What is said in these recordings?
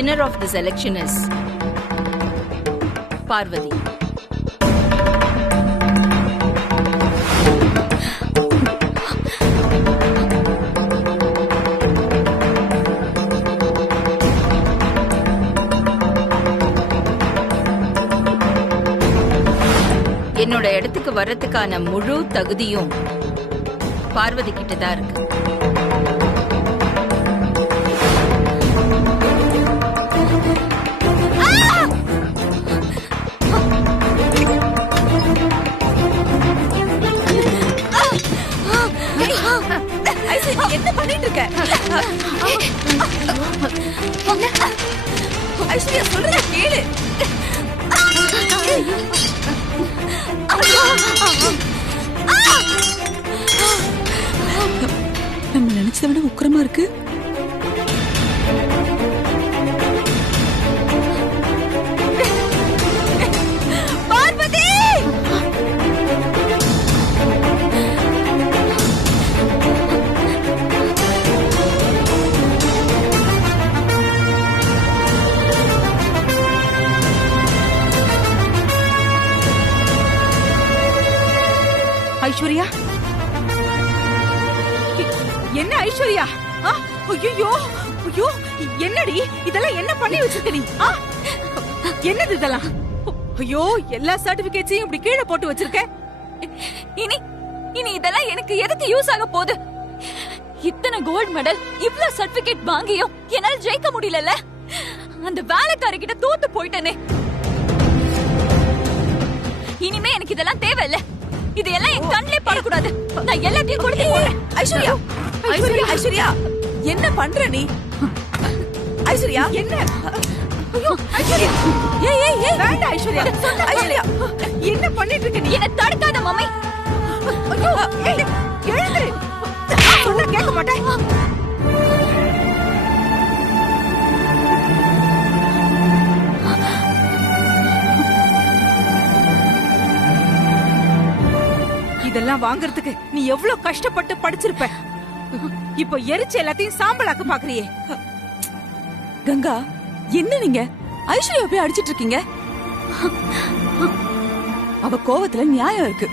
winner of this election is Parvati. என்னோட இடத்துக்கு வர்றதுக்கான முழு தகுதியும் பார்வதி கிட்ட தான் இருக்கு. என்ன பண்ணிட்டு இருக்க? ஐஸ்வர்யா சொல்றத கேளு. நம்ம நினைச்சதை விட உக்கிரமா இருக்கு. பார்வதி! ஐஸ்வர்யா, என்ன ஐஸ்வர்யா? ஐயோ ஐயோ, என்னடி இதெல்லாம்? என்ன பண்ணி வச்சிருக்க நீ? என்னது இதெல்லாம்? ஐயோ, எல்லா சர்டிபிகேட்ஸையும் இப்படி கீழே போட்டு வச்சிருக்க. இனி இனி இதெல்லாம் எனக்கு எதுக்கு யூஸ் ஆக போகுது? இத்தனை கோல்ட் மெடல், இவ்ளோ சர்டிபிகேட் வாங்கியும் என்னால ஜெயிக்க முடியல. அந்த வேலைக்காரர்கிட்ட தோத்து போயிட்டேனே. இனிமே எனக்கு இதெல்லாம் தேவையில்ல. இது எல்லாம் என் கண்ணிலே படக்கூடாது. நான் எல்லாத்தையும் கொடுத்து போறேன். ஐஸ்வர்யா, ஐஸ்வர்யா, ஐஸ்வர்யா, என்ன பண்ற நீ? ஐஸ்வர்யா, என்ன? ஐயோ, ஐஸ்வர்யா, ஏய் ஏய் ஏய், வேண்டாம் ஐஸ்வர்யா. ஐஸ்வர்யா, என்ன பண்ணிட்டு இருக்க நீ? என்ன தடுக்காத மம்மி. ஐயோ, எழுந்து. சொன்னா கேட்க மாட்டேன். இதெல்லாம் வாங்குறதுக்கு நீ எவ்வளவு கஷ்டப்பட்டு படிச்சிருப்ப. இப்போ எரிச்சு எல்லாத்தையும் சாம்பலாக்க பாக்குறியே. கங்கா, என்ன நீங்க ஐஸ்வர்யா போய் அடிச்சிட்டு இருக்கீங்க? அவ கோவத்துல நியாயம் இருக்கு.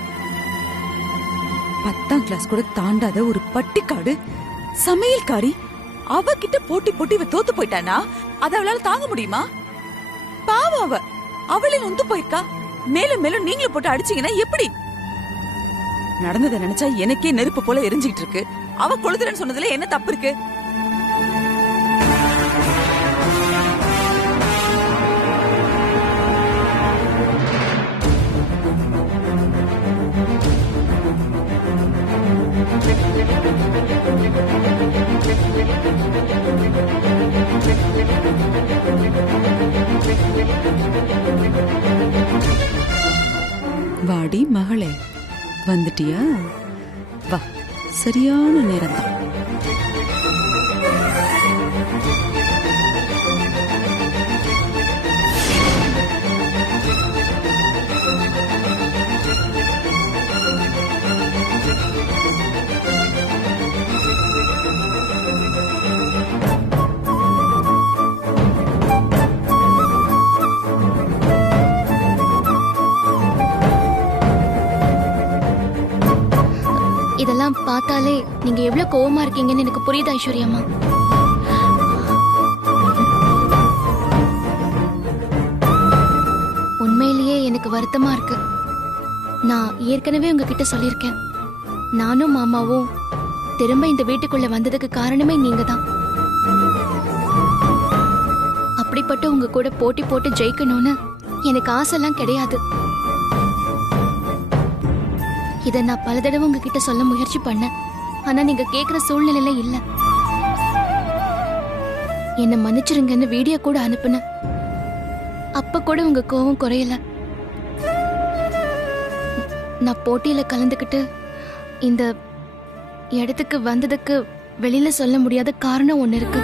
10ஆம் கிளாஸ் கூட தாண்டாத ஒரு பட்டிக்காடு சமையல்காரி அவகிட்ட போட்டி போட்டி இவ தோத்து போயிட்டானா அத அவளால தாங்க முடியுமா? பாவம், அவளே நொந்து போயிருக்கா. மேலும் மேலும் நீங்களும் போட்டு அடிச்சீங்கன்னா எப்படி? நடந்ததை நினைச்சா எனக்கே நெருப்பு போல எரிஞ்சுக்கிட்டு இருக்கு. அவ கொளுத்துறன்னு சொன்னதுல என்ன தப்பு இருக்கு? வாடி மகளே, வந்துட்டியா? வா, சரியான நேரம் தான். இதெல்லாம் பார்த்தாலே நீங்க எவ்வளவு கோவமா இருக்கீங்கன்னு எனக்கு புரியுது ஐஸ்வர்யாமா. உண்மையிலேயே எனக்கு வருத்தமா இருக்கு. நான் ஏற்கனவே உங்ககிட்ட சொல்லியிருக்கேன், நானும் மாமாவும் திரும்ப இந்த வீட்டுக்குள்ள வந்ததுக்கு காரணமே நீங்க தான். அப்படிப்பட்ட உங்க கூட போட்டி போட்டு ஜெயிக்கணும்னு எனக்கு ஆசைலாம் கிடையாது. இத நான் பல தடவை உங்ககிட்ட சொல்ல முயற்சி பண்ணேன். ஆனா நீங்க கேக்குற சூழ்நிலையில இல்ல. என்ன மன்னிச்சிருங்கன்னு வீடியோ கூட அனுப்புன. அப்ப கூட உங்க கோவம் குறையல. நான் போட்டியில கலந்துக்கிட்டு இந்த இடத்துக்கு வந்ததுக்கு வெளியில சொல்ல முடியாத காரணம் ஒண்ணு இருக்கு.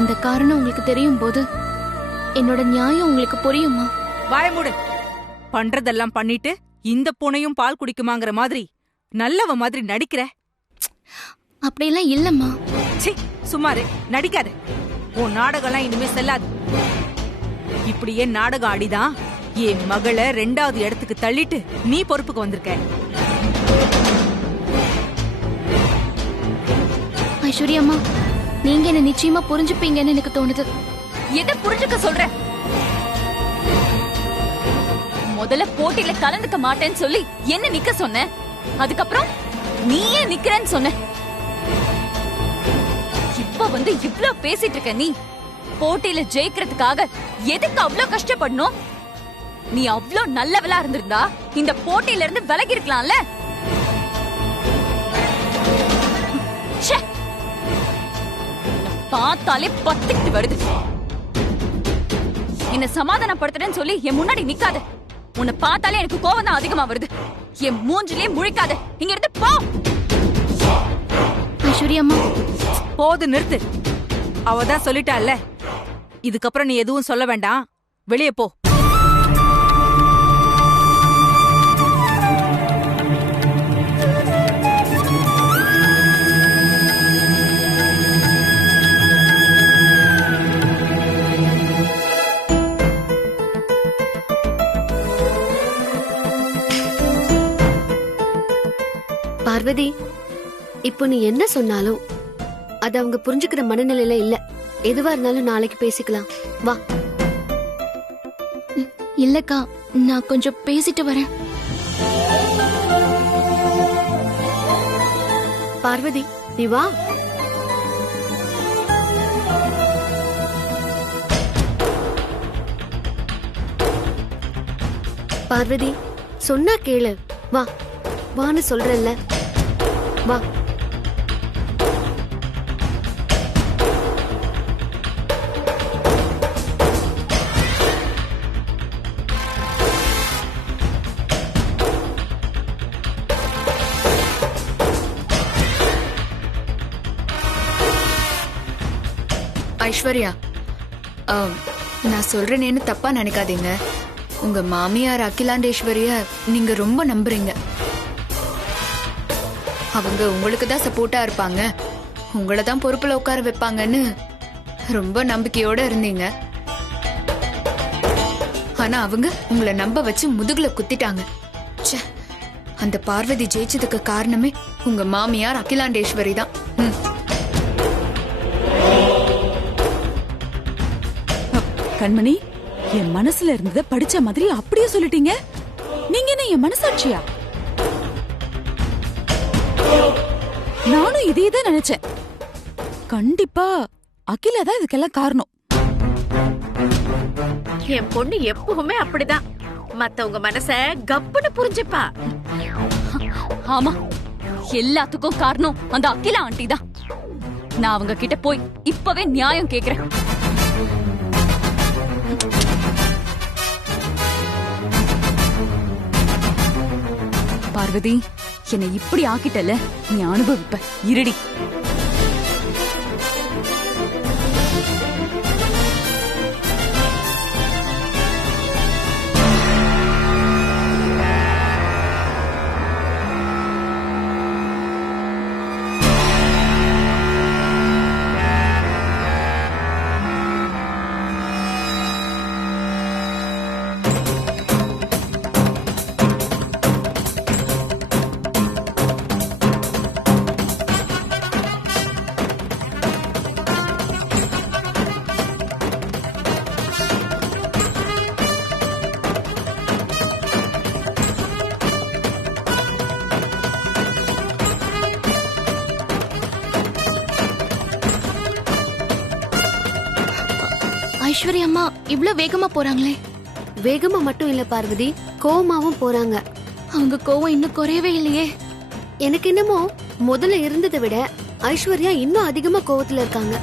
அந்த காரணம் உங்களுக்கு தெரியும் போது என்னோட நியாயம் உங்களுக்கு புரியுமா? வாய மூடு. பண்றதெல்லாம் பண்ணிட்டு இந்த பூனையும் பால் குடிக்குமாங்கிற மாதிரி நல்லவ மாதிரி நடிக்கிற. அப்படியெல்லாம் இல்லம்மா. சும்மாரு, நடிக்காத. உன் நாடகம்லாம் இனிமே செல்லாது. இப்படியே நாடகம் ஆடிதான் என் மகளை 2வது இடத்துக்கு தள்ளிட்டு நீ பொறுப்புக்கு வந்திருக்க. ஐஸ்வர்யா அம்மா, நீங்க என்ன நிச்சயமா புரிஞ்சுப்பீங்கன்னு எனக்கு தோணுது. எதை புரிஞ்சுக்க சொல்ற? முதல்ல போட்டியில கலந்துக்க மாட்டேன்னு சொல்லி என்ன நிக்க சொன்ன? அதுக்கப்புறம் நீயே நிக்கிறேன்னு சொன்ன. இப்ப வந்து இவ்ளோ பேசிட்டு இருக்க நீ. போட்டியில ஜெயிக்கிறதுக்காக எதுக்கு அவ்ளோ கஷ்டப்படணும்? நீ அவ்ளோ நல்லவளா இருந்திருந்தா இந்த போட்டியில இருந்து விலகி இருக்கலாம்ல. பார்த்தாலே பத்திட்டு வருது. என்ன சமாதானப்படுத்துறேன்னு சொல்லி என் முன்னாடி நிக்காத. உன்னை பார்த்தாலே எனக்கு கோவம் தான் அதிகமா வருது. என் மூஞ்சிலே முழிக்காத. இங்க இருந்து போ. ஐஸ்வர்யா அம்மா, போது, நிறுத்து. அவதான் சொல்லிட்டால, இதுக்கப்புறம் நீ எதுவும் சொல்ல வேண்டாம். வெளியே போ. பார்வதி, இப்போ நீ என்ன சொன்னாலும் அது அவங்க புரிஞ்சுக்கிற மனநிலையில இல்ல. எதுவா இருந்தாலும் நாளைக்கு பேசிக்கலாம். வா. இல்லக்கா, நான் கொஞ்சம் பேசிட்டு வரேன். பார்வதி, நீ வா. பார்வதி, சொன்னா கேளு. வா வான்னு சொல்றேன்ல. வா. ஐஸ்வர்யா, நான் சொல்றேன்னு தப்பா நினைக்காதீங்க. உங்க மாமியார் அகிலாண்டேஸ்வரிய நீங்க ரொம்ப நம்புறீங்க. அவங்க உங்களுக்கு தான் சப்போர்ட்டா இருப்பாங்க, உங்களை தான் பொறுப்புல உட்கார வைப்பாங்கன்னு ரொம்ப நம்பிக்கையோட இருந்தீங்க. ஆனா அவங்க உங்களை நம்ப வச்சு முதுகுல குத்திட்டாங்க. ச்சே, அந்த பார்வதி ஜெயிச்சதுக்கு காரணமே உங்க மாமியார் அகிலாண்டேஸ்வரி தான். கண்மணி, என் மனசுல இருந்தத படிச்ச மாதிரி அப்படியே சொல்லிட்டீங்க. நீங்க என்ன என் மனசாட்சியா? நானும் இதே தான் நினைச்சேன். கண்டிப்பா அகிலா தான் இதுக்கெல்லாம் காரணம். என் பொண்ணு எப்பவுமே அப்படிதான். மத்தவங்க மனச கப்புன்னு புரிஞ்சுப்பா. ஆமா, எல்லாத்துக்கும் காரணம் அந்த அகிலா ஆண்டி தான். நான் அவங்க கிட்ட போய் இப்பவே நியாயம் கேக்குறேன். பார்வதி, என்னை இப்படி ஆக்கிட்டல, நீ அனுபவிப்ப. இருடி. ஐஸ்வர்யா அம்மா இவ்ளோ வேகமா போறாங்களே. வேகமா மட்டும் இல்ல பார்வதி, கோவமாவும் போறாங்க. அவங்க கோவம் இன்னும் குறையவே இல்லையே. எனக்கு என்னமோ முதல்ல இருந்ததை விட ஐஸ்வர்யா இன்னும் அதிகமா கோவத்துல இருக்காங்க.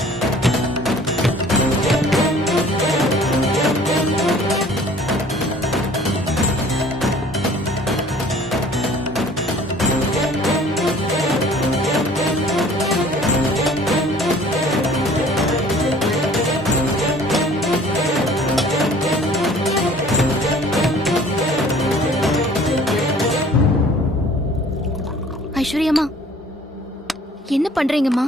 ஐஸ்வர்யம்மா, என்ன பண்றீங்கம்மா?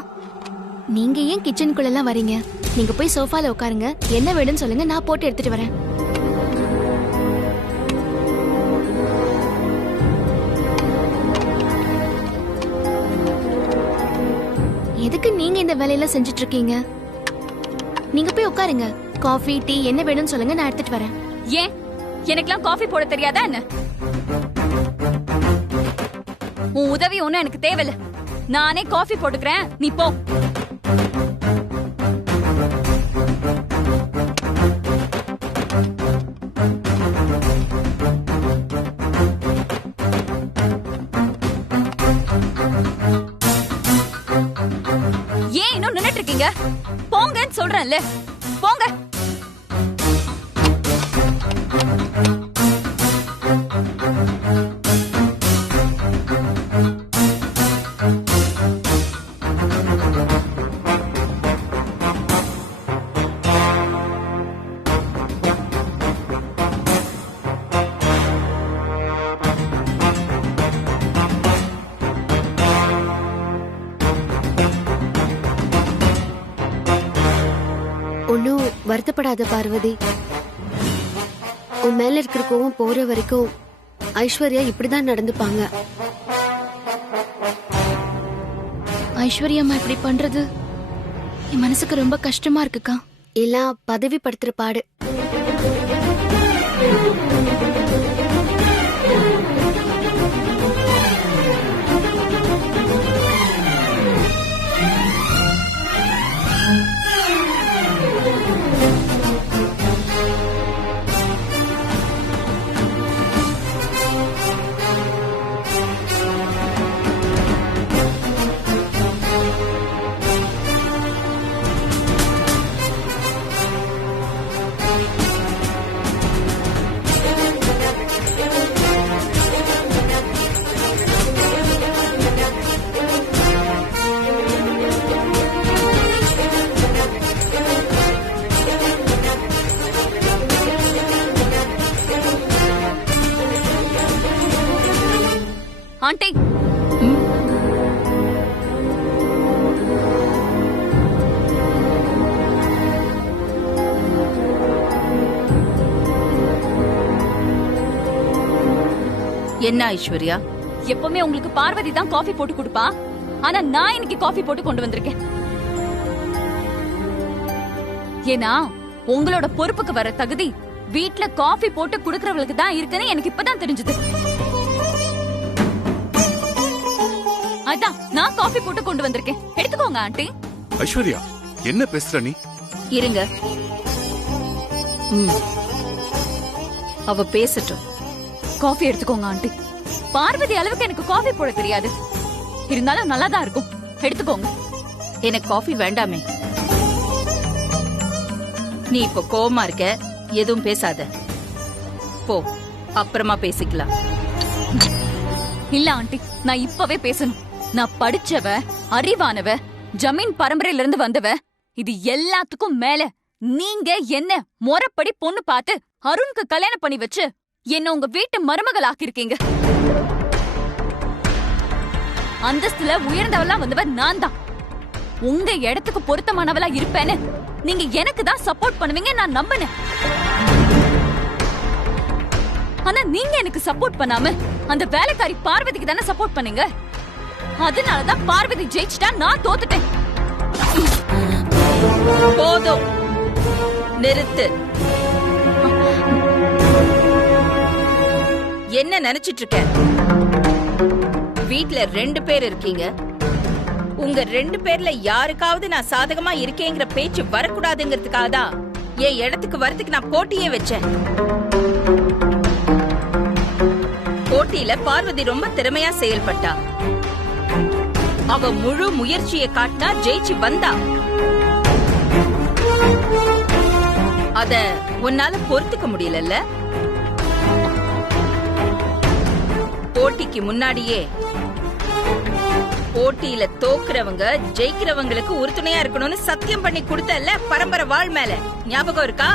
நீங்க ஏன் கிச்சனுக்குள்ள எல்லாம் வரீங்க? நீங்க போய் சோஃபால உட்காருங்க. என்ன வேணும்னு சொல்லுங்க, நான் போட்டு எடுத்துட்டு வரேன். எதுக்கு நீங்க இந்த வேலையெல்லாம் செஞ்சுட்டு இருக்கீங்க? நீங்க போய் உட்காருங்க. காஃபி டீ என்ன வேணும்னு சொல்லுங்க, நான் எடுத்துட்டு வரேன். ஏன் எனக்கெல்லாம் காஃபி போட தெரியாதா என்ன? உன் உதவி ஒண்ணும் எனக்கு தேவையில்ல. நானே காஃபி போட்டுக்கிறேன், நீ போ. ஏன் இன்னும் நின்னுட்டு இருக்கீங்க? போங்கன்னு சொல்றேன்ல, போங்க. ஒன்னும் வருத்தப்படாத பார்வதி. உன் மேல இருக்கிற கோவம் போற வரைக்கும் ஐஸ்வர்யா இப்படிதான் நடந்துப்பாங்க. ஐஸ்வர்யா அம்மா இப்படி பண்றது என் மனசுக்கு ரொம்ப கஷ்டமா இருக்குக்கா. எல்லாம் பதவி படுத்துற பாடு. ஆண்டி, என்ன ஐஸ்வர்யா? எப்பவுமே உங்களுக்கு பார்வதி தான் காஃபி போட்டு கொடுப்பா. ஆனா நான் இன்னைக்கு காஃபி போட்டு கொண்டு வந்திருக்கேன். ஏன்னா உங்களோட பொறுப்புக்கு வர தகுதி வீட்ல காஃபி போட்டு குடுக்கறவங்களுக்கு தான் இருக்குன்னு எனக்கு இப்பதான் தெரிஞ்சது. அதான் நான் காஃபி போட்டு கொண்டு வந்திருக்கேன். எடுத்துக்கோங்க ஆண்டி. ஐஸ்வர்யா, என்ன பேசுற நீ? இருங்க, அவ பேசட்டும். காஃபி எடுத்துக்கோங்க ஆண்டி. பார்வதி அளவுக்கு எனக்கு காஃபி போட தெரியாது, இருந்தாலும் நல்லா தான் இருக்கும். எடுத்துக்கோங்க. எனக்கு காஃபி வேண்டாமே. நீ இப்ப கோவமா இருக்க, எதுவும் பேசாத. போ, அப்புறமா பேசிக்கலாம். இல்ல ஆண்டி, நான் இப்பவே பேசணும். நான் படிச்சவ, அறிவானவ, ஜமீன் பரம்பரையில இருந்து வந்தவ. இது எல்லாத்துக்கும் மேல நீங்க என்ன முறைப்படி பொண்ணு பார்த்து அருணுக்கு கல்யாணம் பண்ணி வச்சு என்ன உங்க வீட்டு மருமகள் ஆக்கிருக்கீங்க. அந்தஸ்துல உயர்ந்தவளா வந்தவ நான் தான். உங்க இடத்துக்கு பொருத்தமானவளா இருப்பேன்னு நீங்க எனக்கு தான் சப்போர்ட் பண்ணுவீங்க நான் நம்பினேன். ஆனா நீங்க எனக்கு சப்போர்ட் பண்ணாம அந்த வேலைக்காரி பார்வதிக்கு தானே சப்போர்ட் பண்ணீங்க. அதனாலதான் பார்வதி ஜெயிச்சிட்டா, நான் தோத்துட்டேன். போதும், நிறுத்து. என்ன நினைச்சிட்டு இருக்க? வீட்ல 2 பேர் இருக்கீங்க. உங்க 2 பேர்ல யாருக்காவது நான் சாதகமா இருக்கேங்கிற பேச்சு வரக்கூடாதுங்கிறதுக்காக தான் என் இடத்துக்கு வரதுக்கு நான் போட்டியே வச்சேன். போட்டியில பார்வதி ரொம்ப திறமையா செயல்பட்டா. அவ முழு முயற்சியை காட்டினா ஜெயிச்சு வந்தா. அத உன்னால பொறுத்துக்க முடியல. போட்டிக்கு முன்னாடியே போட்டியில தோக்குறவங்க ஜெயிக்கிறவங்களுக்கு உறுதுணையா இருக்கணும்னு சத்தியம் பண்ணி கொடுத்தல்ல பரம்பரை வாழ் மேல. ஞாபகம் இருக்கா?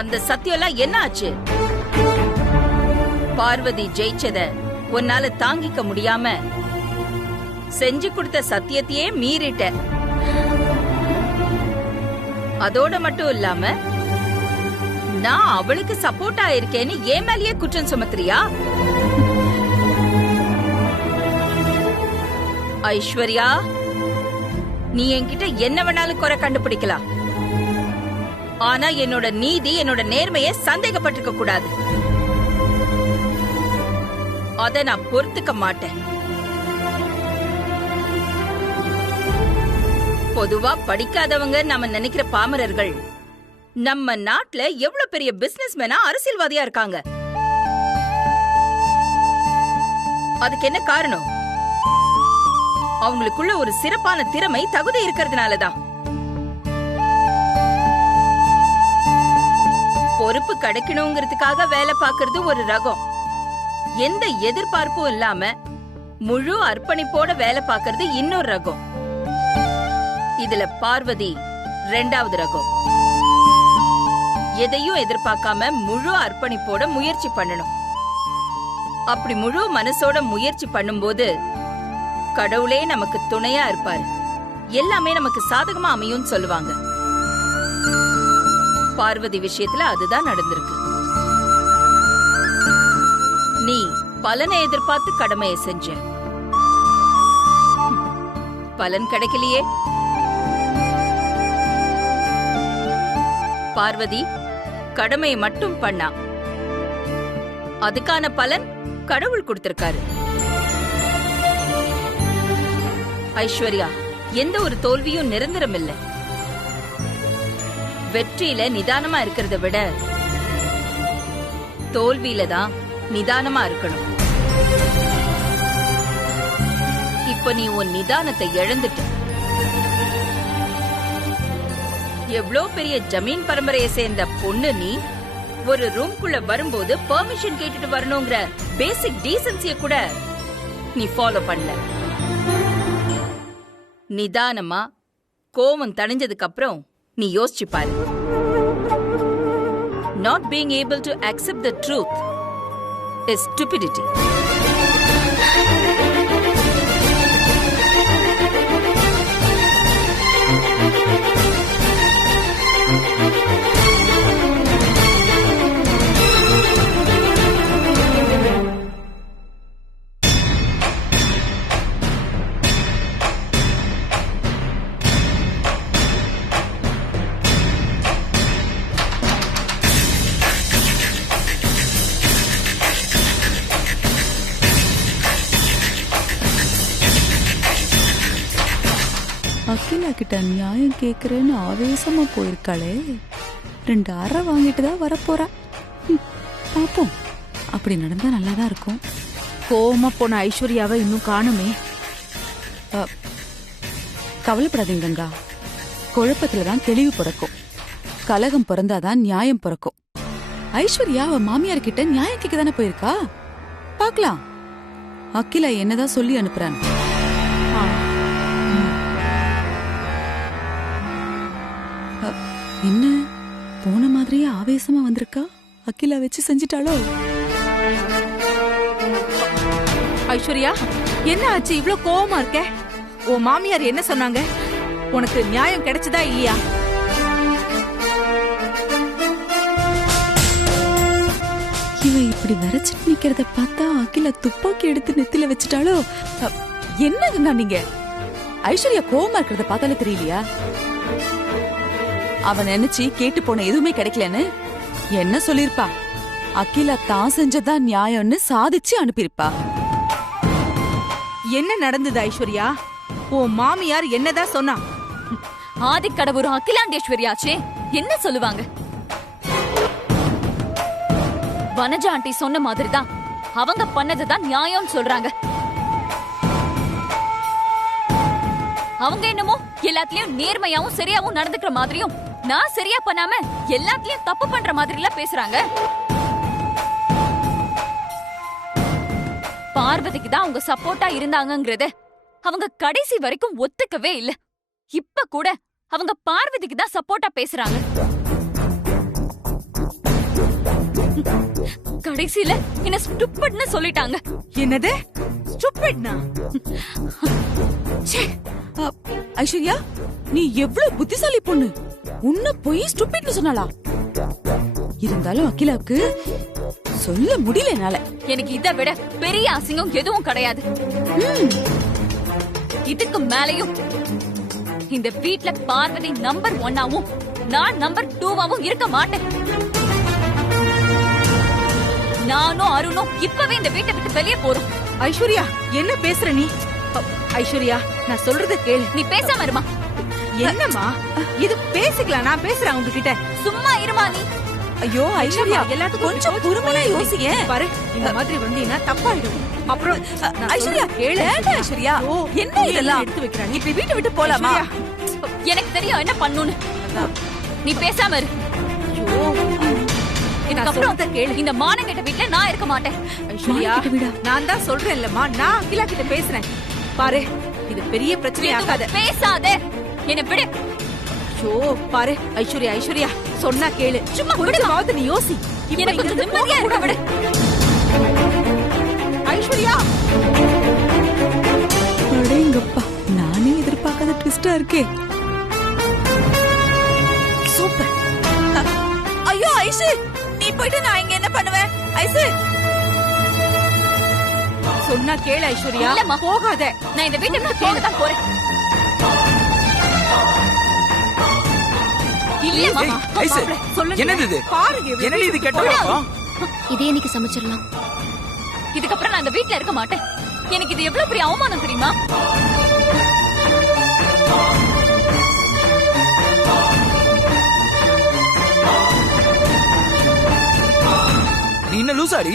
அந்த சத்தியம் எல்லாம் என்ன ஆச்சு? பார்வதி ஜெயிச்சத உன்னால தாங்கிக்க முடியாம செஞ்சு கொடுத்த சத்தியத்தையே மீறிட்ட. அதோட மட்டும் இல்லாம நான் அவளுக்கு சப்போர்ட்டா இருக்கேன்னு ஏன் மேலேயே குற்றம் சுமத்துறியா? ஐஸ்வர்யா, நீ என்கிட்ட என்ன வேணாலும் குறை கண்டுபிடிக்கலாம். ஆனா என்னோட நீதி, என்னோட நேர்மையை சந்தேகப்பட்டிருக்க கூடாது. அத நான் பொறுத்துக்க மாட்டேன். பொதுவா படிக்காதவங்க நம்ம நினைக்கிற பாமரர்கள் நம்ம நாட்டுல எவ்வளவு பெரிய பிசினஸ்மேனா, அரசியல்வாதியா இருக்காங்க. அதுக்கு என்ன காரணம்? அவங்களுக்குள்ள ஒரு சிறப்பான திறமை, தகுதி இருக்கிறதுனாலதான். பொறுப்பு கிடைக்கணுங்கிறதுக்காக வேலை பார்க்கறது ஒரு ரகம். எந்த எதிர்பார்ப்பும் இல்லாம முழு அர்ப்பணிப்போட வேலை பார்க்கறது இன்னொரு ரகம். இதுல பார்வதி 2வது ரகம். எதையும் எதிர்பார்க்காம முழு அர்ப்பணிப்போட முயற்சி பண்ணணும். அப்படி முழு மனசோட முயற்சி பண்ணும்போது கடவுளே நமக்கு துணையா இருப்பாரு. எல்லாமே நமக்கு சாதகமா அமையும் சொல்லுவாங்க. பார்வதி விஷயத்துல அதுதான் நடந்திருக்கு. நீ பலனை எதிர்பார்த்து கடமையை செஞ்ச, பலன் கிடைக்கலையே. பார்வதி கடமையை மட்டும் பண்ணா, அதுக்கான பலன் கடவுள் கொடுத்திருக்காரு. ஐஸ்வர்யா, எந்த ஒரு தோல்வியும் நிரந்தரம் இல்ல. வெற்றியில நிதானமா இருக்கிறத விட தோல்வியில தான் நிதானமா இருக்கணும். இப்ப நீ உன் நிதானத்தை இழந்துட்ட. எவ்வளோ பெரிய ஜமீன் பரம்பரையை சேர்ந்த பொண்ணு நீ. ஒரு ரூம்குள்ள வரும்போது பெர்மிஷன் கேட்டுட்டு வரணுங்கிற பேசிக் டீசன்சிய கூட நீ ஃபாலோ பண்ணல. நிதானமா கோவம் தணிஞ்சதுக்கு அப்புறம் நீ யோசிச்சு பாரு. Not being able to accept the truth is stupidity. Akila கிட்ட நியாயம் கேக்குறேன்னு ஆவேசமா போயிருக்காளே. 2 அறை வாங்கிட்டு தான் வரப்போறா. பாப்போம், அப்படி நடந்தா நல்லாதான் இருக்கும். கோவமா போன ஐஸ்வர்யாவை இன்னும் காணுமே. கவலைப்படாதீங்க கங்கா, குழப்பத்துலதான் தெளிவு பிறக்கும். கலகம் பிறந்தாதான் நியாயம் பிறக்கும். ஐஸ்வர்யா அவ மாமியார் கிட்ட நியாயம் கேட்க தானே போயிருக்கா. பாக்கலாம் அகிலா என்னதான் சொல்லி அனுப்புறான். என்ன போன மாதிரியே ஆவேசமா வந்திருக்கா? அகிலா வச்சு செஞ்சிட்டாளோ? ஐஸ்வர்யா, என்ன ஆச்சு? இவ்ளோ கோவமா இருக்க? உன் மாமியார் என்ன சொன்னாங்க? உனக்கு நியாயம் கிடைச்சதா இல்லையா? இவன் இப்படி வரைச்சிட்டு நிக்கிறத பார்த்தா அகிலா துப்பாக்கி எடுத்து நெத்தில வச்சுட்டாளோ? என்னதுங்க நீங்க? ஐஸ்வர்யா கோவமா இருக்கிறத பார்த்தாலே தெரியலையா? அவன் நினைச்சு கேட்டு போன எதுவுமே கிடைக்கலன்னு என்ன சொல்லிருப்பா? அகிலா தான் செஞ்சதான் நியாயம்னு சாதிச்சு அனுப்பியிருப்பா. என்ன நடந்தது ஐஸ்வர்யா? உன் மாமியார் என்னதான் சொன்னா? ஆதிக்கடவுர் அகிலாண்டேஸ்வரியாச்சே, என்ன சொல்லுவாங்க? வனஜா ஆண்டி சொன்ன மாதிரிதான் அவங்க பண்ணதுதான் நியாயம் சொல்றாங்க. அவங்க என்னமோ எல்லாத்துலயும் நேர்மையாவும் சரியாவும் நடந்துக்கிற மாதிரியும், நான் சரியா பண்ணாம எல்லாத்தையும் தப்பு பண்ற மாதிரி எல்லாம் பேசுறாங்க. பார்வதிக்கு தான் அவங்க சப்போர்ட்டா இருந்தாங்கங்கறத அவங்க கடைசி வரைக்கும் ஒத்துக்கவே இல்ல. இப்ப கூட அவங்க பார்வதிக்கு தான் சப்போர்ட்டா பேசுறாங்க. கடைசியில என்ன ஸ்டூபிட்னு சொல்லிட்டாங்க. என்னது ஸ்டூபிட்னா. ஐஸ்வர்யா, நீ எவ்வளவு புத்திசாலி பொண்ணு. உன்ன போய் ஸ்டூபிட்னு சொன்னாளா? இருந்தாலும் அகிலாவுக்கு சொல்ல முடியல என்னால. எனக்கு இதை விட பெரிய அசிங்கம் எதுவும் கிடையாது. இதுக்கு மேலையும் இந்த வீட்ல பார்வதி நம்பர் 1ஆவும் நான் நம்பர் 2ஆவும் இருக்க மாட்டேன். நானும் அருணும் இப்பவே இந்த வீட்டை விட்டு வெளியே போறோம். ஐஸ்வர்யா, என்ன பேசுற நீ? ஐஸ்வர்யா, நான் சொல்றத கேளு. நீ பேசாம இருமா. என்னம்மா இது? பேசிக்கலாம், நான் பேசுறேன் உங்ககிட்ட. சும்மா இருமா நீ. ஐயோ ஐஸ்வர்யா, எல்லாத்துக்கும் கொஞ்சம் பொறுமையா யோசிங்க. பாரு, இந்த மாதிரி வந்தீங்கன்னா தப்பாயிடும். அப்புறம் ஐஸ்வர்யா கேளு. ஐஸ்வர்யா, என்ன இதெல்லாம் எடுத்து வைக்கிறாங்க. இப்ப வீட்டை விட்டு போலாமா? எனக்கு தெரியும் என்ன பண்ணுன்னு. நீ பேசாம இரு. இதுக்கப்புறம் கேளு. இந்த மானங்கெட்ட வீட்ல நான் இருக்க மாட்டேன். ஐஸ்வர்யா, நான் தான் சொல்றேன் இல்லம்மா, நான் அகிலா கிட்ட பேசுறேன். பாரு, இது பெரிய பிரச்சனை ஆகாத. பேசாத, என்ன விடு. ஐயோ பாரு ஐஸ்வர்யா, ஐஸ்வர்யா சொன்னா கேளு. சும்மா கொஞ்சமாவது நீ யோசி. எனக்கு கொஞ்சம் நிம்மதியா இருக்க விடு. ஐஸ்வர்யா, அடேங்கப்பா, நானே எதிர்பார்க்காத ட்விஸ்டா இருக்கே. சூப்பர். ஐயோ ஐசு, நீ போயிட்டு நான் இங்க என்ன பண்ணுவேன்? ஐசு சொன்னா கேளு ஐஸ்வர்யா. இல்லம்மா, போகாத. நான் இந்த வீட்டை விட்டு போக தான் போறேன். இல்லம்மா, ஐசு, என்னது இது? பாருங்க, என்னடி இது கெட்ட? இதே இன்னைக்கு சமைச்சிடலாம். இதுக்கப்புறம் நான் இந்த வீட்ல இருக்க மாட்டேன். எனக்கு இது எவ்வளவு பெரிய அவமானம் தெரியுமா? நீ என்ன லூசாடி?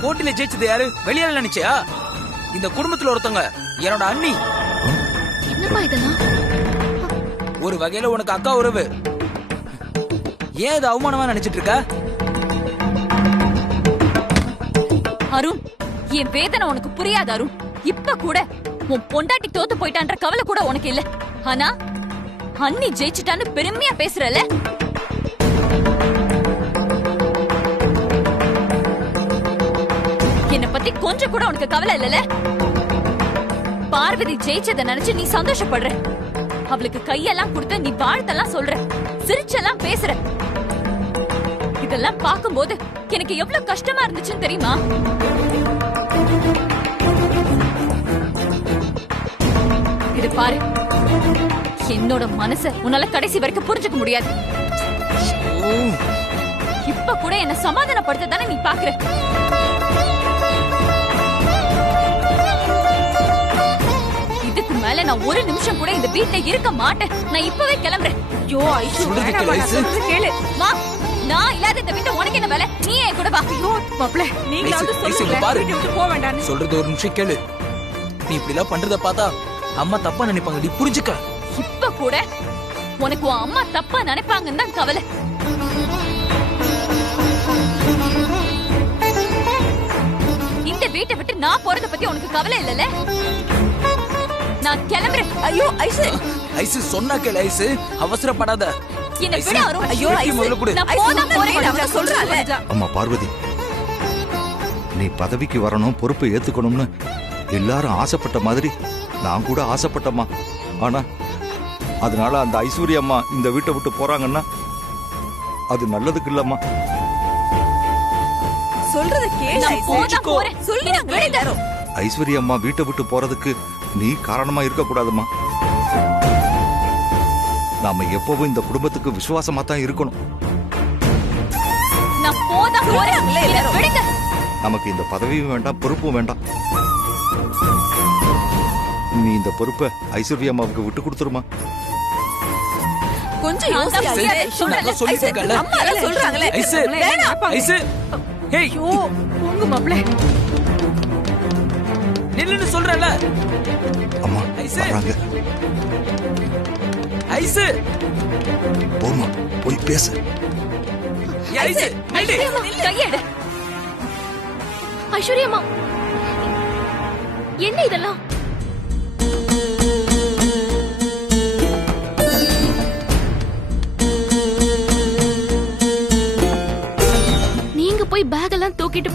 போட்டியில ஜெயிச்சது யாரு? வெளியால நினைச்சியா? இந்த குடும்பத்துல ஒருத்தவங்க என்னோட அண்ணி. என்னப்பா இதெல்லாம்? ஒரு வகையில உனக்கு அக்கா உறவு. ஏன் இது அவமானமா நினைச்சிட்டு இருக்க? அருண், என் வேதனை உனக்கு புரியாது அருண். இப்ப கூட உன் பொண்டாட்டி தோத்து போயிட்டான்ற கவலை கூட உனக்கு இல்ல. ஆனா அண்ணி ஜெயிச்சுட்டான்னு பெருமையா பேசுறல. என்ன பத்தி கொஞ்சம் கூட உனக்கு கவலை இல்லல? பார்வதி ஜெயிச்சத நினைச்சு நீ சந்தோஷப்படுற. அவளுக்கு கையெல்லாம் கொடுத்து நீ வாழ்த்தெல்லாம் சொல்ற, சிரிச்செல்லாம் பேசுற. இதெல்லாம் பார்க்கும்போது எனக்கு எவ்வளவு கஷ்டமா இருந்துச்சுன்னு தெரியுமா? இது பாரு, என்னோட மனச உன்னால கடைசி வரைக்கும் புரிஞ்சுக்க முடியாது. இப்ப கூட என்ன சமாதானப்படுத்த தானே நீ பாக்குற. இதுக்கு மேல நான் ஒரு நிமிஷம் கூட இந்த வீட்ல இருக்க மாட்டேன். நான் இப்பவே கிளம்புறேன். ஐயோ ஐஸ்வர்யா, கேளு. மா, நான் இல்லாத இந்த வீட்டை உனக்கு என்ன வேலை? நீ என் கூட வா. ஐயோ மாப்ள, நீங்களாவது சொல்லுங்க, வீட்டை விட்டு போக வேண்டாம். சொல்றது ஒரு நிமிஷம் கேளு. நீ இப்படி எல்லாம் பண்றத பார்த்தா அம்மா தப்பா நினைப்பாங்க. நீ புரிஞ்சுக்க. இப்ப கூட உனக்கு உன் அம்மா தப்பா நினைப்பாங்கன்னு தான் கவலை. இந்த வீட்டை விட்டு நான் போறத பத்தி உனக்கு கவலை இல்லல? நான் கிளம்புறேன். ஐயோ ஐசு, ஐசு சொன்னா கேளு. ஐசு, அவசரப்படாத. என்ன விட அருண். ஐயோ ஐசு, நான் போதான் போறேன். அவ சொல்றாளே. அம்மா பார்வதி, நீ பதவிக்கு வரணும், பொறுப்பை ஏத்துக்கணும்னு எல்லாரும் ஆசைப்பட்ட மாதிரி நான் கூட ஆசைப்பட்டம்மா. ஆனா அதனால அந்த ஐஸ்வர்யா அம்மா இந்த வீட்டை விட்டு போறாங்கன்னா அது நல்லதுக்கு இல்லம்மா. சொல்றத கேளு. நான் போதான் போறேன். சொல்லுங்க எல்லாரும். ஐஸ்வர்யா அம்மா வீட்டை விட்டு போறதுக்கு நீ காரணமா இருக்க கூடாதும்மா. நாம எப்பவும் இந்த குடும்பத்துக்கு விசுவாசமா தான் இருக்கணும். நான் போதான் போறேன். விடுங்க. நமக்கு இந்த பதவியும் வேண்டாம், பொறுப்பும் வேண்டாம். நீ இந்த பொறுப்பை ஐஸ்வர்யா அம்மாவுக்கு விட்டு கொடுத்துருமா. கொஞ்சம் யோசிங்க. அம்மா எல்லாம் சொல்றாங்களே. ஐசு, ஐசு, ஹேய், ஐயோ போங்க மாப்ள. நில்லுன்னு சொல்றல. அம்மா ஐசு, வராங்க. ஐசு, போமா, போய் பேசு. ஐசு, நில்லு. கையெடு. ஐஸ்வர்யம்மா, என்ன இதெல்லாம்? நீங்க போய் பேக் எல்லாம் தூக்கிட்டு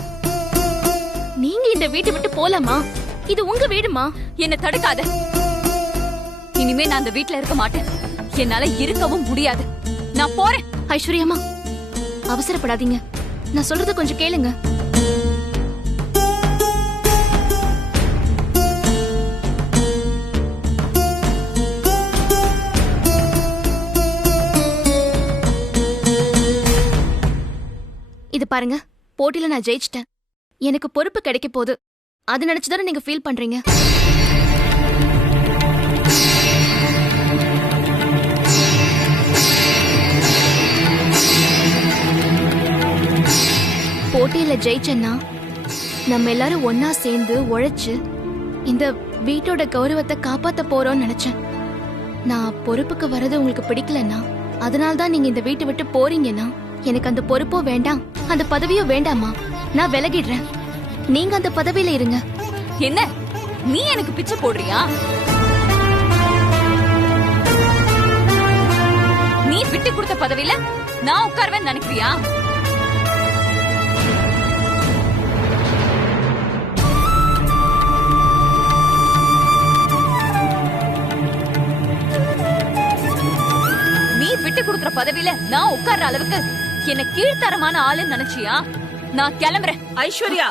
நீங்க இந்த வீட்டை விட்டு போலாமா? இது உங்க வீடுமா. என்ன தடுக்காத. இனிமே நான் அந்த வீட்ல இருக்க மாட்டேன். என்னால இருக்கவும் முடியாது. நான் போறேன். ஐஸ்வர்யாமா, அவசரப்படாதீங்க. நான் சொல்றத கொஞ்சம் கேளுங்க. இது பாருங்க, போட்டியில நான் ஜெயிச்சிட்டேன். எனக்கு பொறுப்பு கிடைக்க போகுது. அது நினைச்சுதானே நீங்க ஃபீல் பண்றீங்க? போட்டியில ஜெயிச்சேன்னா நம்ம எல்லாரும் ஒன்னா சேர்ந்து உழைச்சு இந்த வீட்டோட கௌரவத்தை காப்பாத்த போறோம்னு நினைச்சேன். நான் பொறுப்புக்கு வர்றது உங்களுக்கு பிடிக்கலன்னா, அதனால்தான் நீங்க இந்த வீட்டை விட்டு போறீங்கன்னா, எனக்கு அந்த பொறுப்போ வேண்டாம், அந்த பதவியோ வேண்டாமா. நான் விலகிடுறேன். நீங்க அந்த பதவியில இருங்க. என்ன, நீ எனக்கு பிச்சை போடுறியா? நீ விட்டு கொடுத்த பதவியில நான் உட்காருவேன்னு நினைக்கிறியா? நீ விட்டு கொடுக்கிற பதவியில நான் உட்கார்ற அளவுக்கு என்ன கீழ்த்தரமான ஆளுன்னு நினைச்சியா? நான் கிளம்புறேன். ஐஸ்வர்யா,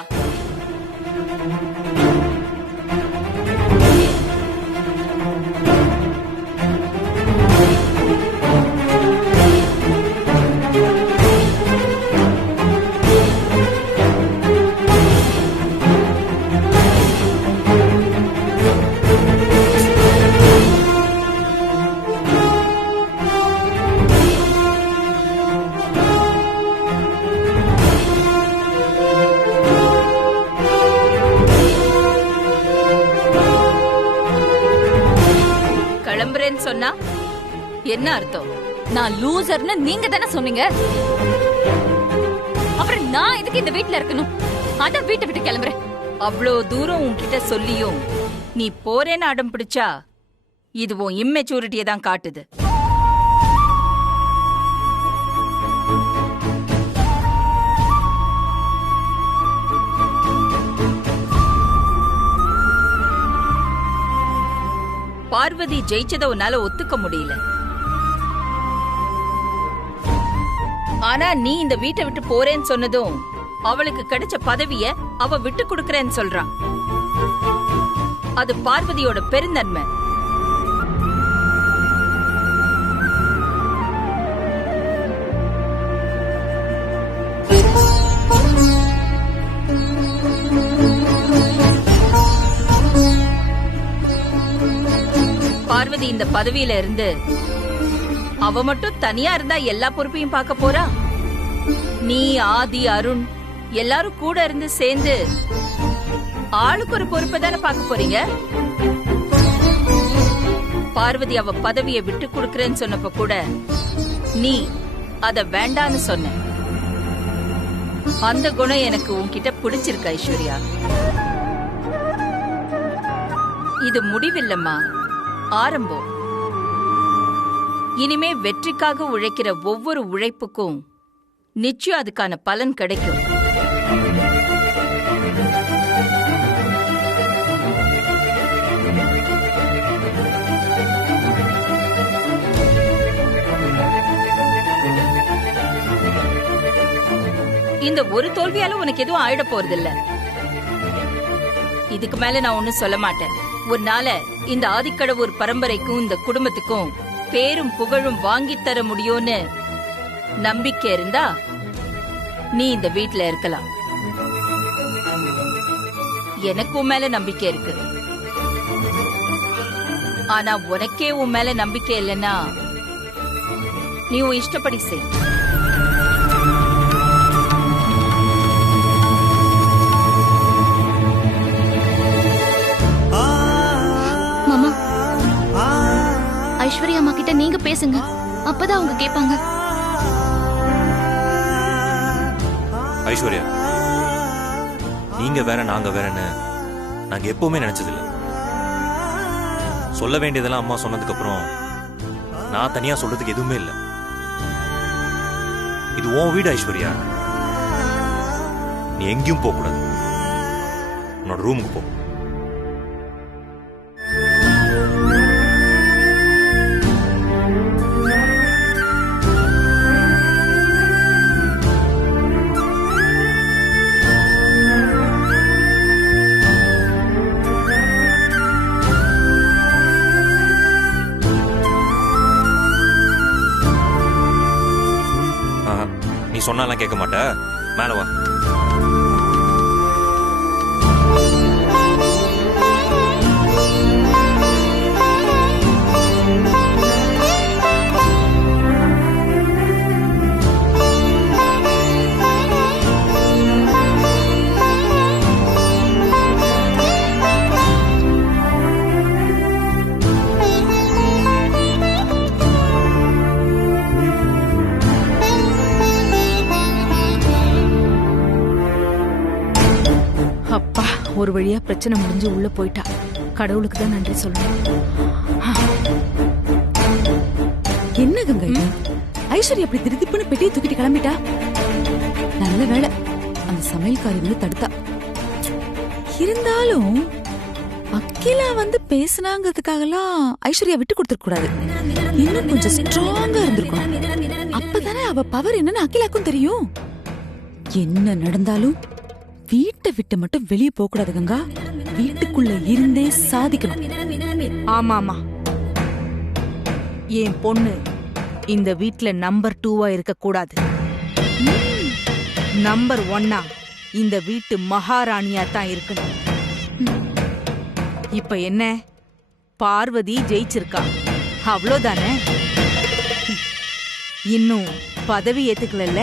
சொன்னா என்ன அர்த்தம்? நான் லூசர்னு நீங்க தானே சொன்னீங்க. அப்புறம் நான் இதுக்கு இந்த வீட்ல இருக்கணும். அத வீட்டை விட்டு கிளம்புறேன். அவ்வளோ தூரம் உன்கிட்ட சொல்லியும் நீ போறேன்னு அடம் பிடிச்சா இது உன் இம்மெச்சூரிட்டியை தான் காட்டுது. பார்வதி ஜெயிச்சத உன்னால ஒத்துக்க முடியல. ஆனா நீ இந்த வீட்டை விட்டு போறேன்னு சொன்னதும் அவளுக்கு கிடைச்ச பதவிய அவ விட்டு கொடுக்கறேன்னு சொல்றான். அது பார்வதியோட பெருந்தன்மை. பார்வதி இந்த பதவியில இருந்து அவ மட்டும் தனியா இருந்தா எல்லா பொறுப்பையும் பார்க்க போறா. நீ, ஆதி, அருண் எல்லாரும் கூட இருந்து சேர்ந்து ஆளுக்கு ஒரு பொறுப்பை தானே பார்க்க போறீங்க. பார்வதி அவ பதவியை விட்டு கொடுக்கறேன்னு சொன்னப்ப கூட நீ அத வேண்டான்னு சொன்ன. அந்த குணம் எனக்கு உன்கிட்ட பிடிச்சிருக்கு ஐஸ்வர்யா. இது முடிவில்லம்மா, ஆரம்பம். இனிமே வெற்றிக்காக உழைக்கிற ஒவ்வொரு உழைப்புக்கும் நிச்சயம் அதுக்கான பலன் கிடைக்கும். இந்த ஒரு தோல்வியால உனக்கு எதுவும் ஆயிட போறதில்ல. இதுக்கு மேல நான் ஒன்னும் சொல்ல மாட்டேன். ஒரு நாள இந்த ஆதிக்கடவுர் பரம்பரைக்கும் இந்த குடும்பத்துக்கும் பேரும் புகழும் வாங்கித்தர முடியும்னு நம்பிக்கை இருந்தா நீ இந்த வீட்ல இருக்கலாம். எனக்கு உன் மேல நம்பிக்கை இருக்கு. ஆனா உனக்கே உன் மேல நம்பிக்கை இல்லைன்னா நீ உன் இஷ்டப்படி செய். மாமா, ஐஸ்வர்யா அம்மா கிட்ட நீங்க பேசுங்க, அப்பதான் அவங்க கேட்பாங்க. ஐஸ்வர்யா, நீங்க வேற நாங்க வேறன்னு நாங்க எப்பவுமே நினைச்சதில்ல. சொல்ல வேண்டியதெல்லாம் அம்மா சொன்னதுக்கு அப்புறம் நான் தனியா சொல்றதுக்கு எதுவுமே இல்லை. இது உன் வீடு ஐஸ்வர்யா. நீ எங்கேயும் போக கூடாது. உன்னோட ரூமுக்கு போ. சொன்னாலாம் கேட்க மாட்டா. மேல வா. அப்பா, ஒரு வழியா பிரச்சனை முடிஞ்சு உள்ள போயிட்டா. கடவுளுக்கு தான் நன்றி சொல்லணும். என்ன கங்கா இது? ஐஸ்வர்யா அப்படி திருதிப்புன்னு பெட்டியை தூக்கிட்டு கிளம்பிட்டா. நல்ல வேளை அந்த சமையல்காரி வந்து தடுத்தா. இருந்தாலும் அகிலா வந்து பேசினாங்கிறதுக்காகலாம் ஐஸ்வர்யா விட்டு கொடுத்துருக்க கூடாது. இன்னும் கொஞ்சம் ஸ்ட்ராங்கா இருந்திருக்கணும். அப்பதானே அவ பவர் என்னன்னு அகிலாக்கும் தெரியும். என்ன நடந்தாலும் வீட்டை விட்டு மட்டும் வெளியே போக கூடாது கங்கா. வீட்டுக்குள்ள இருந்தே சாதிக்கணும். ஆமாமா, என் பொண்ணு இந்த வீட்ல நம்பர் 2வா இருக்க கூடாது. நம்பர் 1ஆ இந்த வீட்டு மகாராணியா தான் இருக்கணும். இப்ப என்ன, பார்வதி ஜெயிச்சிருக்கா, அவ்வளோதானே. இன்னும் பதவி ஏத்துக்கல.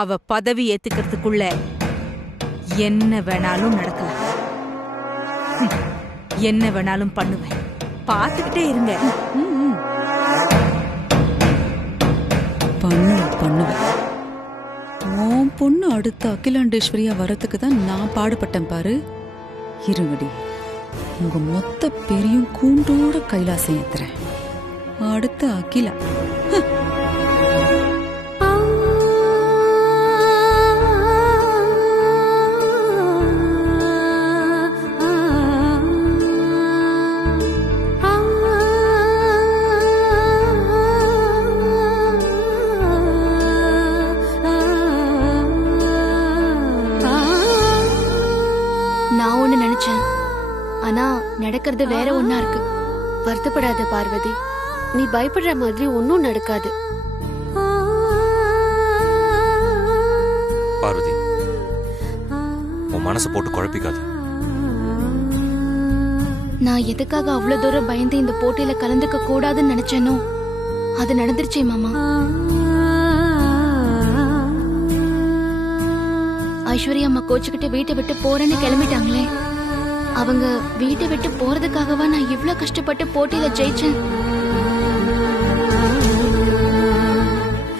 அவ பதவி ஏத்துக்கிறதுக்குள்ள என்ன வேணாலும் நடக்கலாம். என்ன வேணாலும் பண்ணுவேன். பாத்துக்கிட்டே இருங்க. பண்ணுவேன். உன் பொண்ணு அடுத்த அகிலாண்டேஸ்வரியா வரத்துக்கு தான் நான் பாடுபட்டேன் பாரு. இருங்கடி, உங்க மொத்த பெரியும் கூண்டோட கைலாசம் ஏத்துறேன். அடுத்த அகிலா. நடக்கிறது வேற ஒண்ணா இருக்கு. வருத்தப்படாத பார்வதி, நீ பயப்படுற மாதிரி ஒன்னும் நடக்காது. பார்வதி, உன் மனசு போட்டு குழப்பிக்காது. நான் எதுக்காக அவ்வளவு தூரம் பயந்து இந்த போட்டியில கலந்துக்க கூடாதுன்னு நினைச்சேனோ அது நடந்துருச்சே மாமா. ஐஸ்வர்யா அம்மா கோச்சுக்கிட்டு வீட்டை விட்டு போறேன்னு கிளம்பிட்டாங்களே. அவங்க வீட்டை விட்டு போறதுக்காகவா நான் இவ்ளோ கஷ்டப்பட்டு போட்டியில ஜெயிச்சேன்?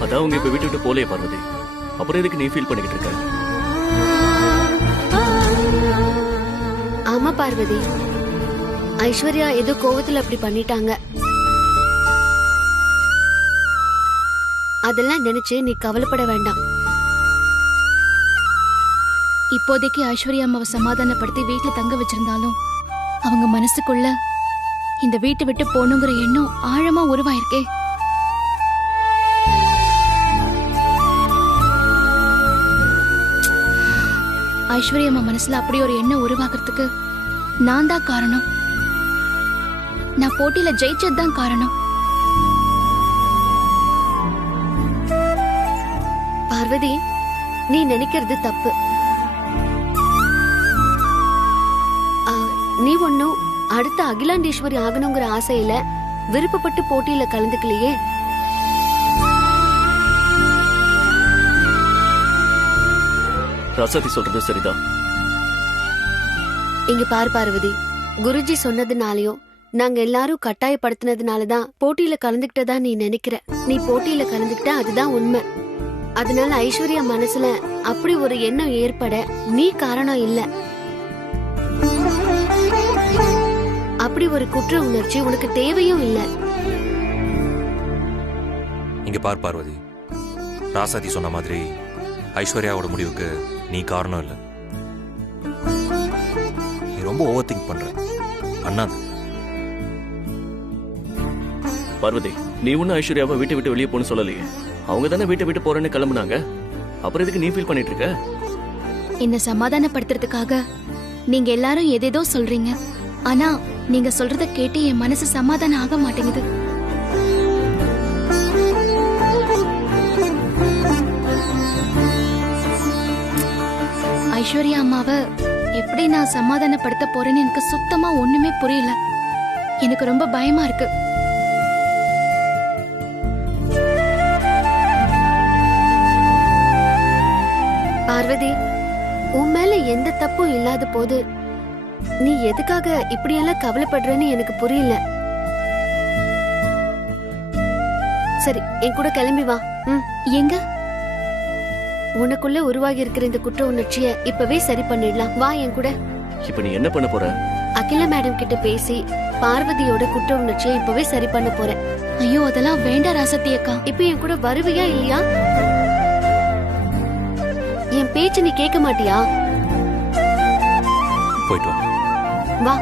அதான் அவங்க இப்ப வீட்டை விட்டு போலே பார்வதி. அப்புறம் எதுக்கு நீ ஃபீல் பண்ணிக்கிட்டு இருக்க? ஆமா பார்வதி, ஐஸ்வர்யா ஏதோ கோவத்துல அப்படி பண்ணிட்டாங்க. அதெல்லாம் நினைச்சு நீ கவலைப்பட வேண்டாம். இப்போதைக்கு ஐஸ்வர்யா அம்மாவை சமாதானப்படுத்தி வீட்டுல தங்க வச்சிருந்தாலும் அவங்க மனசுக்குள்ள இந்த வீட்டை விட்டு போகணுங்கிற எண்ணம் ஆழமா உருவாயிருக்கே. ஐஸ்வர்யா அம்மா மனசுல அப்படி ஒரு எண்ணம் உருவாக்குறதுக்கு நான் தான் காரணம். நான் போட்டியில ஜெயிச்சதுதான் காரணம். பார்வதி, நீ நினைக்கிறது தப்பு. நீ ஒன்னும் அடுத்த அகிலாண்டேஸ்வரி ஆகணுங்கிற ஆசையில விருப்பப்பட்டு போட்டியில கலந்துக்கலையே. ராசாதி சொல்றது சரிதான். இங்க பார் பார்வதி, குருஜி சொன்னதுனாலயும் நாங்க எல்லாரும் கட்டாயப்படுத்தினதுனாலதான் போட்டியில கலந்துக்கிட்டதா நீ நினைக்கிற. நீ போட்டியில கலந்துக்கிட்ட அதுதான் உண்மை. அதனால ஐஸ்வர்யா மனசுல அப்படி ஒரு எண்ணம் ஏற்பட நீ காரணம் இல்ல. அப்படி ஒரு குற்ற உணர்ச்சி உனக்கு தேவையும் இல்ல. இங்க பார் பார்வதி, ராசாதி சொன்ன மாதிரி ஐஸ்வர்யாவோட முடிவுக்கு நீ காரணம் இல்ல. நீ ரொம்ப ஓவர் திங்க் பண்ற. அண்ணா பார்வதி, நீ ஒன்னும் ஐஸ்வர்யாவை வீட்டை விட்டு வெளியே போன்னு சொல்லலையே. அவங்க தானே வீட்டை விட்டு போறேன்னு கிளம்புனாங்க. அப்புறம் எதுக்கு நீ ஃபீல் பண்ணிட்டு இருக்க? என்ன சமாதானப்படுத்துறதுக்காக நீங்க எல்லாரும் எதேதோ சொல்றீங்க. ஆனா நீங்க சொல்றத கேட்டு என் மனசு சமாதானம் ஆக மாட்டேங்குது. ஐஸ்வர்யா அம்மாவை எப்படி நான் சமாதானப்படுத்த போறேன்னு எனக்கு சுத்தமா ஒண்ணுமே புரியல. எனக்கு ரொம்ப பயமா இருக்கு. பார்வதி, உன் மேல எந்த தப்பும் இல்லாத போது நீ எதுக்காக இப்படியெல்லாம் கவலைப்படுறன்னு எனக்கு புரியல. சரி, என் கூட கிளம்பி வா. எங்க? உனக்குள்ள உருவாகி இருக்கிற இந்த குற்ற உணர்ச்சிய இப்பவே சரி பண்ணிடலாம். வா என் கூட. இப்ப நீ என்ன பண்ண போற? அகிலா மேடம் கிட்ட பேசி பார்வதியோட குற்ற உணர்ச்சியை இப்பவே சரி பண்ண போறேன். ஐயோ, அதெல்லாம் வேண்டாம் ராசத்தி அக்கா. இப்ப என் கூட வருவியா இல்லையா? என் பேச்சு நீ கேட்க மாட்டியா? போயிட்டு வா.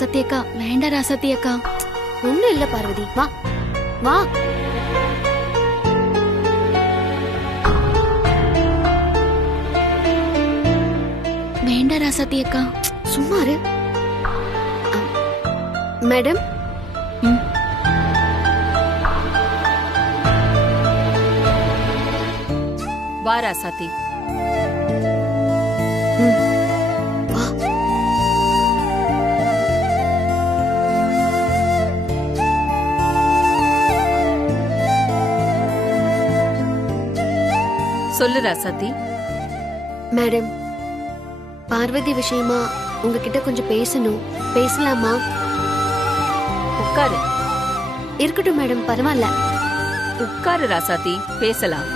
ராசத்தி அக்கா, வேண்டாம் ராசத்தி அக்கா. ஒண்ணும் இல்ல பார்வதி, வா வா. வேண்டாம் ராசத்தி அக்கா. சும்மா இரு. மேடம், வா ராசாத்தி. சொல்லு ராசாத்தி. மேடம், பார்வதி விஷயமா உங்ககிட்ட கொஞ்சம் பேசணும். பேசலாமா? உட்காரு. இருக்கட்டும் மேடம், பரவாயில்ல. உட்காரு ராசாத்தி, பேசலாம்.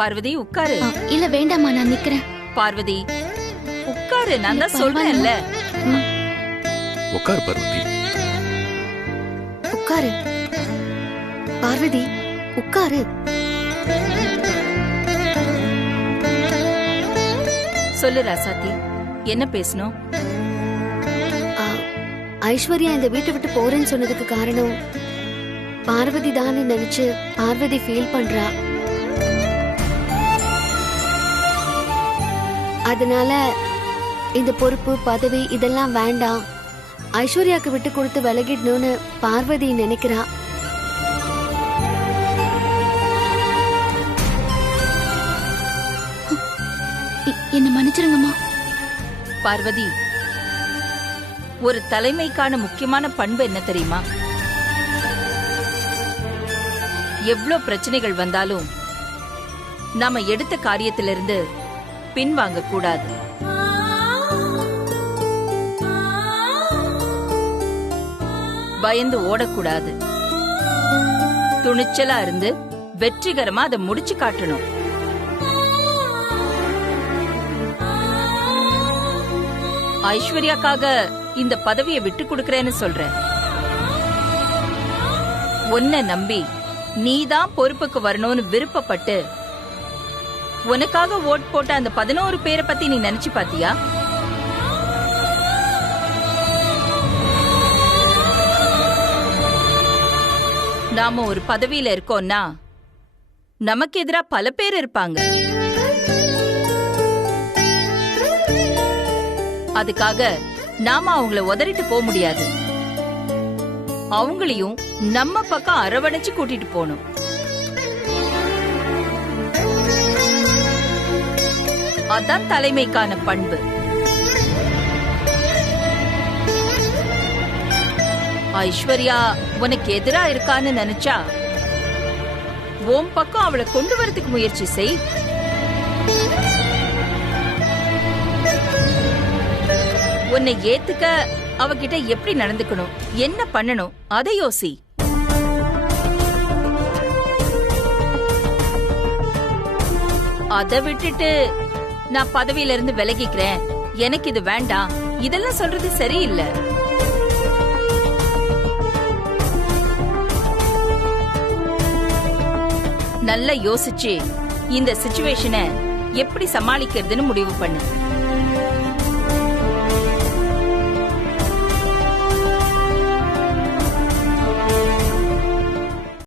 பார்வதி உட்காரு. இல்ல வேண்டாமா, நான் நிக்கிறேன். பார்வதி உட்காரு, நான் தான் சொல்றேன்ல. உட்காரு பார்வதி. உட்காரு பார்வதி, உட்காரு. சொல்லு ராசாத்தி, என்ன பேசணும்? ஐஸ்வர்யா இந்த வீட்டை விட்டு போறேன்னு சொன்னதுக்கு காரணம் பார்வதி தானே நினைச்சு பார்வதி ஃபீல் பண்றா. அதனால இந்த பொறுப்பு பதவி இதெல்லாம் வேண்டாம், ஐஸ்வர்யாக்கு விட்டு கொடுத்து விலகிடணும்னு பார்வதி நினைக்கிறா. என்ன மன்னிச்சிருங்கம்மா. பார்வதி, ஒரு தலைமைக்கான முக்கியமான பண்பு என்ன தெரியுமா? எவ்ளோ பிரச்சனைகள் வந்தாலும் நாம எடுத்த காரியத்திலிருந்து பின்வாங்க கூடாது. பயந்து ஓடக்கூடாது. துணிச்சலா இருந்து வெற்றிகரமா அதை முடிச்சு காட்டணும். ஐஸ்வர்யாக்காக இந்த பதவியை விட்டு கொடுக்கறேன்னு சொல்றேன். உன்னை நம்பி நீதான் பொறுப்புக்கு வரணும்னு விருப்பப்பட்டு உனக்காக ஓட் போட்ட அந்த 11 பேரை பத்தி நீ நினைச்சு பாத்தியா? நாம ஒரு பதவியில இருக்கோம்னா நமக்கு எதிரா பல பேர் இருப்பாங்க. அதுக்காக நாம அவங்கள உதறிட்டு போக முடியாது. அவங்களையும் நம்ம பக்கம் அரவணைச்சு கூட்டிட்டு போகணும். அதான் தலைமைக்கான பண்பு. ஐஸ்வர்யா உனக்கு எதிரா இருக்கான்னு நினைச்சா உன் பக்கம் அவளை கொண்டு வரதுக்கு முயற்சி செய். உன்னை ஏத்துக்க அவகிட்ட எப்படி நடந்துக்கணும், என்ன பண்ணணும் அதை யோசி. அதை விட்டுட்டு நான் பதவியில இருந்து விலகிக்கிறேன், எனக்கு இது வேண்டாம், இதெல்லாம் சொல்றது சரியில்லை. நல்லா யோசிச்சு இந்த சிச்சுவேஷனை எப்படி சமாளிக்கிறதுன்னு முடிவு பண்ணு.